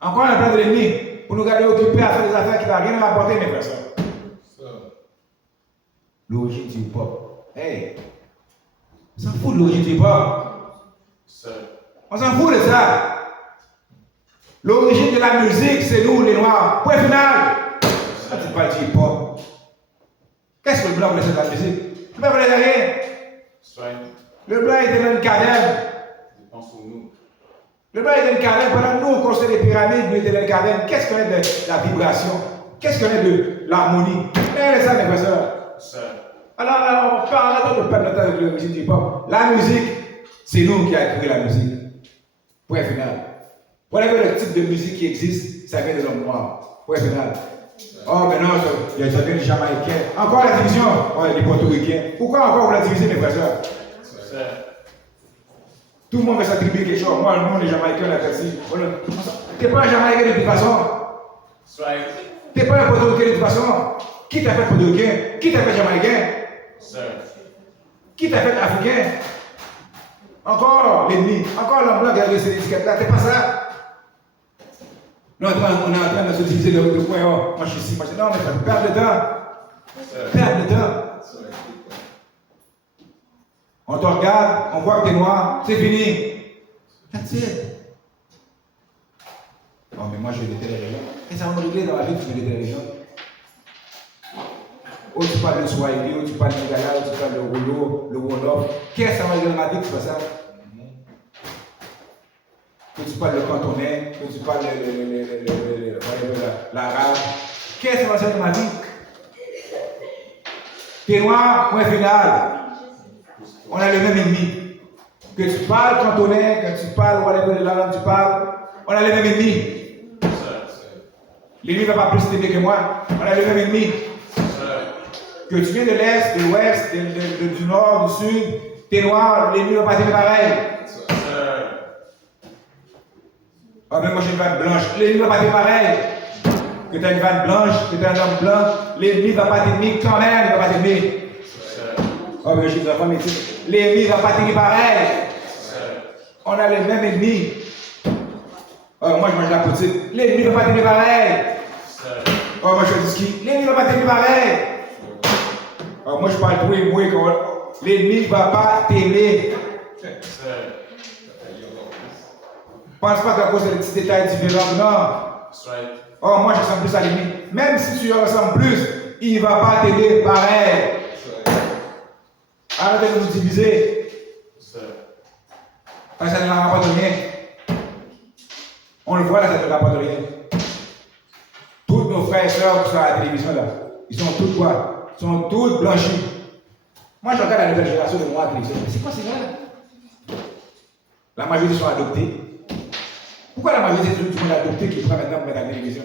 Encore un plan de l'ennemi pour nous garder occupés à faire des affaires qui n'ont rien à rapporter, mes frères. L'origine du hip-hop. Hey, on s'en fout de l'origine du hip-hop. On s'en fout de ça. L'origine de la musique, c'est nous les Noirs. Point final. Quand tu parles du hip-hop, qu'est-ce que le blanc voulait faire de la musique? Le blanc voulait rien. Le blanc était dans une caverne. Le blanc était dans une caverne. Pendant que nous, on construisait des pyramides, nous étions dans une caverne. Qu'est-ce qu'on est de la vibration? Qu'est-ce qu'on est de l'harmonie? Regardez ça, mes frères. Alors, on parle de perdre notre temps avec l'origine du hip-hop. La musique, c'est nous qui avons créé la musique. Point final. Voilà le type de musique qui existe, ça vient de l'homme noir. Point final. Oh, mais non, il y a des Jamaïcains. Encore la division. Oh, il y a des Portoricains. Pourquoi encore vous la divisez, mes frères? Tout le monde veut s'attribuer quelque chose. Moi, nous, les Jamaïcains, on a fait ci. Tu n'es pas un Jamaïcain de toute façon. Tu n'es pas un Portoricain de toute façon. Qui t'a fait Portoricain? Qui t'a fait Jamaïcain? Qui t'a fait Africain? Encore l'ennemi. Encore l'homme blanc qui a laissé ces étiquettes-là. Tu n'es pas ça. Non, on est en train de se diviser de point. Oh, moi je suis ici, moi je suis... Non, mais perdre le temps. Perdre le temps. On te regarde, on voit que tu es noir, c'est fini. That's it. Oh, mais moi je vais des télérégions. Et ça va me régler dans la vie, tu fais des télérégions. Ou tu parles de Swahili, ou tu parles de Lingala, ou tu parles de Rouleau, le Wolof. Qu'est-ce que ça va régler dans ma vie, tu fais ça? Que tu parles le cantonais, que tu parles l'arabe. Qu'est-ce que ça va faire dans ma vie? T'es noir, point final. On a le même ennemi. Que tu parles cantonais, que tu parles whatever de la langue tu parles, on a le même ennemi. L'ennemi ne va pas plus t'aimer que moi. On a le même ennemi. Que tu viens de l'Est, de l'Ouest, du Nord, du Sud, t'es noir, l'ennemi ne va pas t'aimer pareil. Ah, mais moi j'ai une femme blanche, l'ennemi ne va pas t'aimer pareil. que tu as une vanne blanche, que tu es un homme blanc, l'ennemi ne va pas t'aimer quand même, il ne va pas t'aimer. Oh, mais je suis enfant, mais l'ennemi ne va pas t'aimer pareil. On a les mêmes ennemis. Oh, moi je mange la poutine. L'ennemi ne va pas t'aimer pareil. Oh, moi je fais du ski. L'ennemi ne va pas t'aimer pareil. Oh, moi je parle tout et moi. L'ennemi ne va pas t'aimer. Pense pas qu'à cause des petits détails différents, non. Oh, moi je ressemble plus à l'ennemi. Même si tu ressembles plus, il ne va pas t'aimer pareil. Arrêtez de nous diviser. Parce que ça ne rapporte rien. On le voit là, ça ne rapporte rien. Tous nos frères et sœurs qui sont à la télévision là, ils sont tous quoi? Ils sont tous blanchis. Moi je regarde la nouvelle génération de moi à la télévision. Mais c'est quoi ces gars-là? La majorité sont adoptés. Pourquoi la majorité du monde est adopté qui prend maintenant pour mettre à la télévision?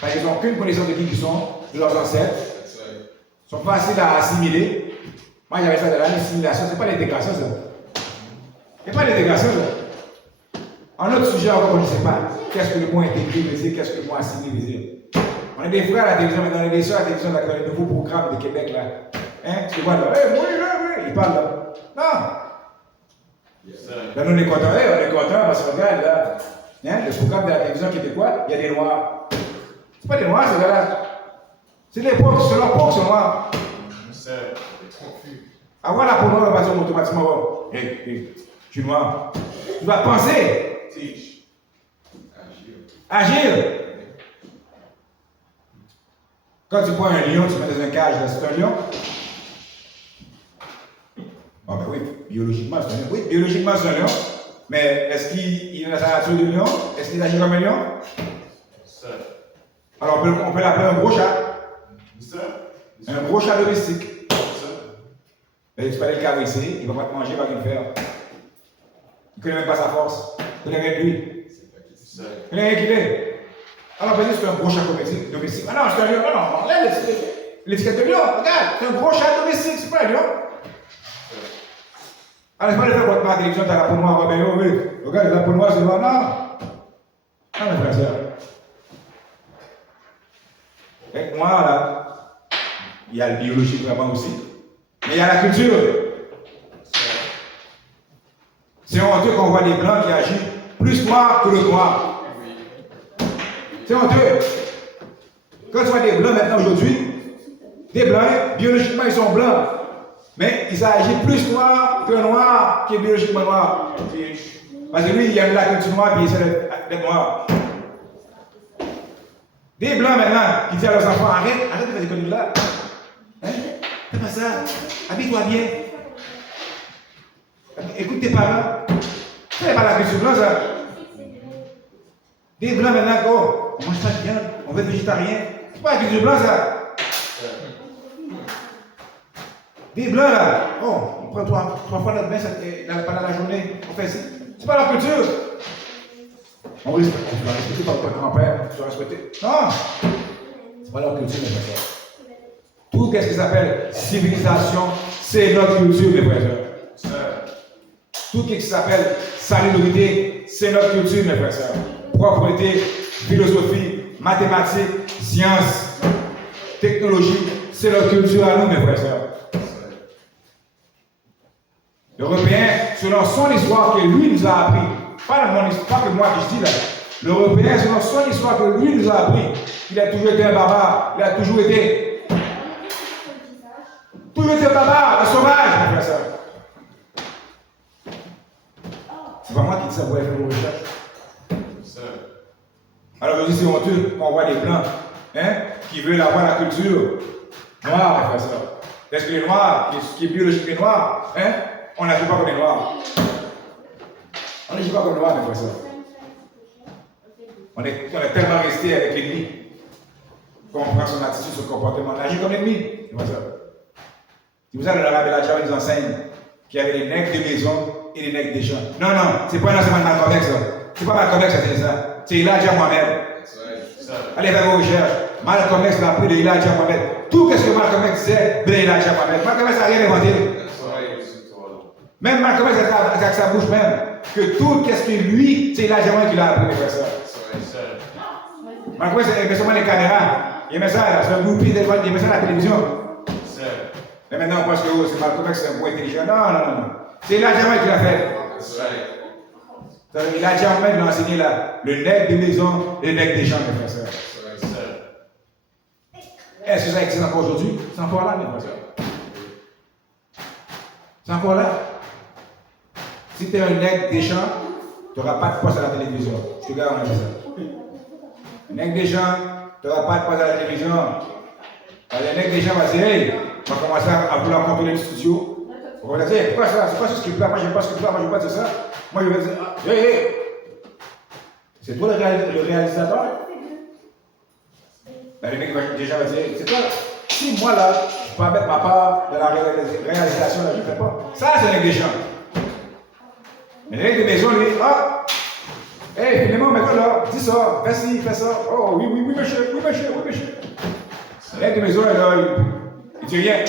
Parce qu'ils n'ont aucune connaissance de qui ils sont, de leurs ancêtres. Ils sont pas faciles à assimiler. Moi j'avais ça de l'assimilation, c'est pas l'intégration ça. C'est pas l'intégration ça. En autre sujet encore, on ne sait pas. Qu'est-ce que le mot intégré veut dire, qu'est-ce que le mot assimilé veut dire. On est des frères à la télévision, maintenant on est des soeurs à la télévision, dans les nouveaux programmes de Québec là. Hein? Tu vois là, oui, ils parlent là. Non. Là, nous, on est contents, parce qu'on regarde là. Hein? Le programme de la télévision québécoise, il y a des noirs. C'est pas des noirs, ces gars-là. C'est les pauvres, c'est leurs pauvres, c'est noirs. Avoir la peau noire, on va dire automatiquement, je suis noir. Tu dois penser. Agir. Quand tu prends un lion, tu mets dans un cage, là, c'est un lion. Oh ben oui, biologiquement c'est un lion. Oui, biologiquement c'est un lion. Mais est-ce qu'il a la nature du lion? Est-ce qu'il agit comme un lion? Alors on peut l'appeler un gros chat. Un gros chat domestique. Et tu peux aller le caresser, il ne va pas te manger, il va rien faire. Il ne connaît même pas sa force. Il connaît rien de lui. Il connaît rien qu'il est. Alors, vas-y, c'est un gros chat domestique. Ah non, c'est un lion. Non, là, l'étiquette de lion, regarde, c'est un gros chat domestique, c'est pas un lion. Alors, c'est pas le fait qu'on te met à la télévision, t'as la peau noire, ben oui, regarde, la peau noire, c'est noir, non. Non, mes frères et sœurs. Avec moi, là, il y a le biologique vraiment aussi. Mais il y a la culture. C'est honteux qu'on voit des blancs qui agissent plus noirs que le noir. C'est honteux. Quand tu vois des blancs maintenant aujourd'hui, des blancs, biologiquement ils sont blancs. Mais ils agissent plus noirs que noir qui est biologiquement noir. Parce que lui, il aime la culture noire et il essaie d'être noir. Des blancs maintenant qui disent à leurs enfants, arrête de faire des conneries là. Hein? Fais pas ça. Habille-toi bien. Écoute tes parents. Ça n'est pas la culture blanche, ça. Des blancs maintenant, oh, on ne mange pas de viande, on veut être végétarien. C'est pas la culture blanche, ça. Des blancs, là, oh, on prend trois fois notre bain pendant la journée. On fait ça. C'est pas la culture. On va respecter par ton grand-père, tu vas respecter. Non. C'est pas leur culture, mes frères. Tout ce qui s'appelle civilisation, c'est notre culture, mes frères. Tout ce qui s'appelle salubrité, c'est notre culture, mes frères. Propreté, philosophie, mathématiques, sciences, technologie, c'est notre culture à nous, mes frères. L'Européen, selon son histoire que lui nous a appris, pas mon histoire que moi que je dis là, l'Européen, selon son histoire que lui nous a appris, il a toujours été un barbare, il a toujours été un barbare, un sauvage, mes frères. C'est pas moi qui dis ça, vous allez faire vos recherches. Alors aujourd'hui, c'est honteux qu'on voit des blancs qui veulent avoir la culture noire, mes frères. Est-ce que les noirs, qui est biologique les noirs, on n'agit pas comme les noirs. On n'agit pas comme les noirs, mes frères. On est tellement resté avec l'ennemi qu'on prend son attitude, son comportement. On agit comme l'ennemi. Si vous allez dans la Bella, ils nous enseignent qu'il y avait les nègres de maison et les nègres des champs. Non, c'est pas un enseignement de Malcolm X, ça. C'est pas Malcolm X qui a dit ça. C'est Elijah Mohamed. Allez faire vos recherches. Malcolm X l'a pris de Elijah Mohamed. Tout ce que Malcolm X disait de Elijah Mohamed. Malcolm X n'a rien inventé. Même Malcolm X a avec sa bouche même que tout ce que lui, c'est Elijah Mohamed qui l'a appris, mes frères. Malgré ça, il met seulement les caméras. Il met ça, c'est un groupe, il met ça à la télévision. Mais maintenant, on pense que c'est Malcolm X, c'est un bon intelligent. Non, non, non. C'est Elijah qui l'a fait. Elijah Ahmed l'a enseigné là. Le nègre de maison et le nègre des champs, mes frères et sœurs. Est-ce que ça existe encore aujourd'hui? C'est encore là, mes frères et sœurs. C'est encore là. Si tu es un nègre des champs, tu n'auras pas de poste à la télévision. Je te garantis ça. Un nègre des champs, tu n'auras pas de poste à la télévision. Le nègre des champs va dire, hey, on va commencer à vouloir contrôler le studio. On va dire, hey, pourquoi ça? C'est pas ce script-là? Moi, je n'aime pas ce script-là, moi, je n'aime pas ça. Moi, je vais dire, hey, hey. C'est toi le réalisateur? Ben, le mec déjà va dire, c'est toi. Si moi, là, je peux pas mettre ma part dans la réalisation, là, je ne fais pas. Ça, c'est un nègre des champs. Mais les nègres de maison, lui, ah! Hey, finalement, maintenant, là, dis ça, fais ci, fais ça. Oh, oui, oui, oui, monsieur, oui, monsieur, oui, monsieur. Les nègres de maison, là, il dit rien.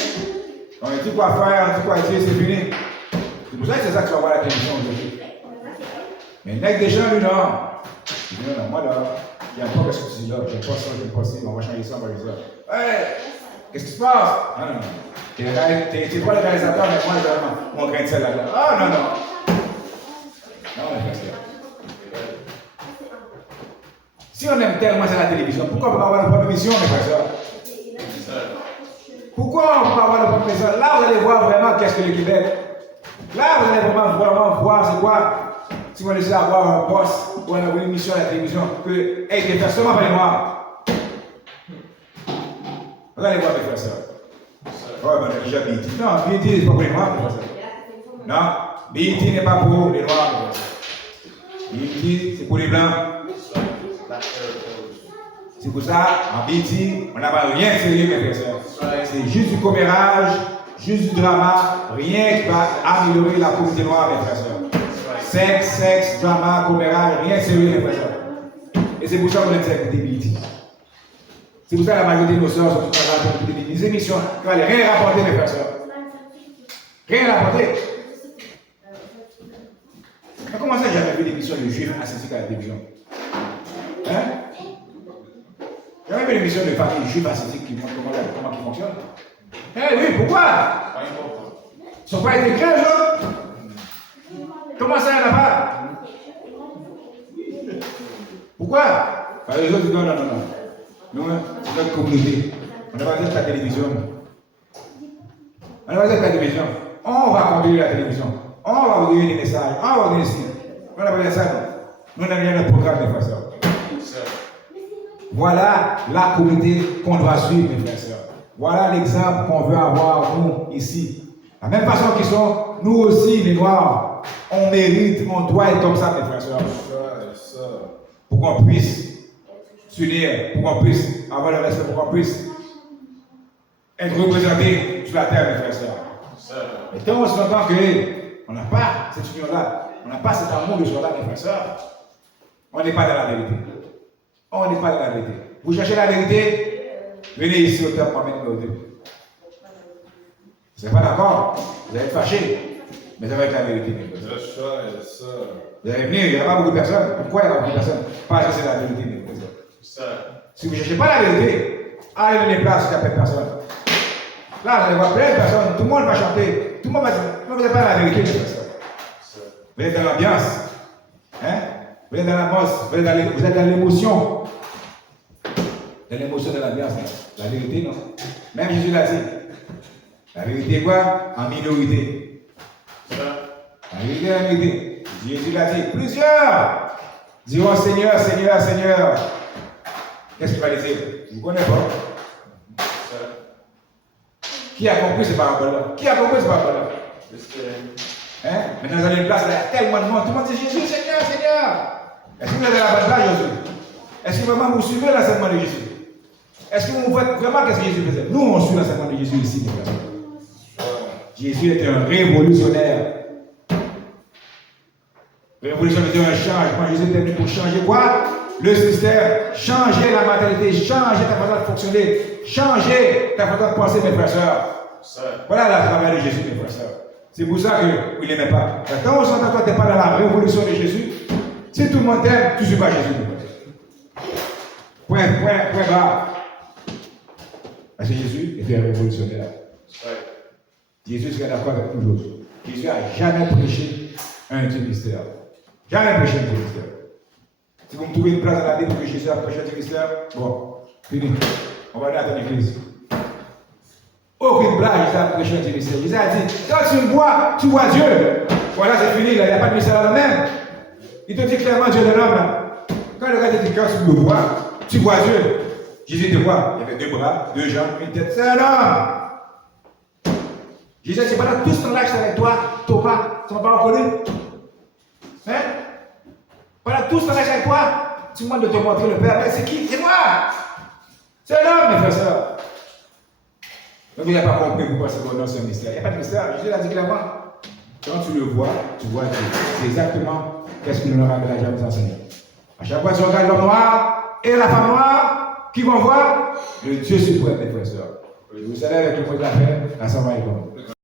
On dit quoi faire, on dit quoi dire, c'est fini. C'est pour ça que c'est ça que tu vas voir à la télévision aujourd'hui. Mais le nègre des gens, lui, non. Il dit non, non, moi, là, j'aime pas ce que tu dis là, j'aime pas ça, j'aime pas ça, on va changer ça, on va changer ça. Hey, qu'est-ce qui se passe? Non, non, non. T'es pas le réalisateur, mais moi, j'ai mon grain de sel là. Ah, non, non. Non, mais c'est ça. Si on aime tellement ça la télévision, pourquoi on ne peut pas avoir une propre émission, mes frères? Pourquoi on ne peut pas avoir une propre émission? Là, vous allez voir vraiment qu'est-ce que le Québec. Là, vous allez vraiment voir c'est quoi. Si vous laissez avoir un poste ou une émission à la télévision, que, hey, des personnes vont aller voir. Vous allez voir, mes frères. Oh, ben, on a déjà BIT. Non, BIT n'est pas pour les noirs, mes frères. Non, BIT n'est pas pour les noirs, BIT, c'est pour les blancs. C'est pour ça, en BIT, on n'a pas rien de sérieux, mes frères. C'est juste du commérage, juste du drama, rien qui va améliorer la communauté noire, mes frères. Sexe, drama, commérage, rien de sérieux, mes frères. Et c'est pour ça qu'on aime écouter BIT. C'est pour ça que la majorité de nos soeurs sont toutes en train d'écouter des émissions qui n'allaient rien rapporter, mes frères. Rien rapporter. Mais comment ça, j'ai jamais vu d'émission de juifs associés à la télévision? Hein? J'ai jamais vu l'émission de famille juive associée qui montre comment ils fonctionnent. Eh oui, pourquoi? Ils ne sont pas intégrés, les autres? Comment ça, il n'y en a pas? Pourquoi? Parce que les autres disent non, non, non, non. Nous, c'est notre communauté. On n'a pas besoin de la télévision. On n'a pas besoin de la télévision. On va conduire la télévision. On va vous donner des messages. On va vous donner ici. On n'a pas besoin de ça. Nous, on n'a rien de programme de façon. Voilà la communauté qu'on doit suivre, mes frères et sœurs. Voilà l'exemple qu'on veut avoir, nous, ici. La même façon qu'ils sont, nous aussi, les Noirs, on mérite, on doit être comme ça, mes frères et sœurs. Pour qu'on puisse s'unir, pour qu'on puisse avoir le respect, pour qu'on puisse être représentés sur la terre, mes frères et sœurs. Et tant on se entend qu'on n'a pas cette union-là, on n'a pas cet amour de soi-là, mes frères et sœurs, on n'est pas dans la vérité. On n'est pas dans la vérité. Vous cherchez la vérité, venez ici au temple avec nous. Vous n'êtes pas d'accord, vous allez être fâchés, mais ça va être la vérité. Vous allez venir, il n'y a pas beaucoup de personnes. Pourquoi il n'y a pas beaucoup de personnes? Parce que c'est la vérité, mes frères. Si vous ne cherchez pas la vérité, allez dans les places, il n'y a pas de personnes. Là, vous allez voir plein de personnes, tout le monde va chanter, tout le monde va dire, non, vous n'êtes pas dans la vérité, mes frères. Vous êtes dans l'ambiance. Hein? Vous êtes dans l'ambiance, vous êtes dans l'émotion. Dans l'émotion de l'ambiance. La vérité, non. Même Jésus l'a dit. La vérité, quoi? En minorité. La vérité, en minorité. Jésus l'a dit. Plusieurs diront Seigneur, Seigneur, Seigneur. Qu'est-ce qu'il va dire? Je ne connais pas. Qui a compris ces paroles-là? Qui a compris ces paroles-là? Hein? Maintenant, vous avez une place, il y a tellement de monde. Tout le monde dit Jésus, Seigneur, Seigneur. Est-ce que vous êtes dans la bonne place, Jésus? Est-ce que vraiment vous suivez l'enseignement de Jésus? Est-ce que vous faites vraiment qu'est-ce que Jésus faisait? Nous, on suit l'enseignement de Jésus ici, mes frères. Jésus était un révolutionnaire. Révolutionnaire, c'était un changement. Jésus était venu pour changer quoi? Le système, changer la mentalité, changer ta façon de fonctionner, changer ta façon de penser, mes frères et sœurs. Voilà le travail de Jésus, mes frères et sœurs. C'est pour ça que vous ne l'aimez pas. Quand on s'entend, toi, tu n'es pas dans la révolution de Jésus. Si tout le monde t'aime, tu ne suis pas Jésus. Point barre. Parce que Jésus était un révolutionnaire. Jésus serait d'accord avec nous autres. Jésus n'a jamais prêché un mystère. Jamais prêché un mystère. Si vous me trouvez une place à la Bible pour que Jésus a prêché un mystère, bon, fini. On va aller à l'église. Aucune blague, Jésus a prêché un mystère. Jésus a dit, quand tu me vois, tu vois Dieu. Voilà, c'est fini, il n'y a pas de mystère là même. Il te dit clairement Dieu de l'homme là. Quand le gars te dit, quand tu me vois, tu vois Dieu. Jésus te voit. Il y avait 2 bras, 2 jambes, une tête. C'est un homme. Jésus dit, pendant tout ce temps-là, je suis avec toi, Thomas, tu ne m'as pas reconnu. Hein? Pendant tout ce temps-là, je suis avec toi, tu me demandes de te montrer le Père. Mais c'est qui? C'est moi. C'est un homme, mes frères et sœurs. Donc il n'a pas compris pourquoi c'est un mystère. Il n'y a pas de mystère. Jésus l'a dit clairement. Quand tu le vois, tu vois Dieu. C'est exactement ce que nous leur avons déjà enseigné. À chaque fois que tu regardes l'homme noir et la femme noire, qui vont voir le Dieu suprême, mes frères et sœurs. Vous savez, avec le mot de la paix, la sang va y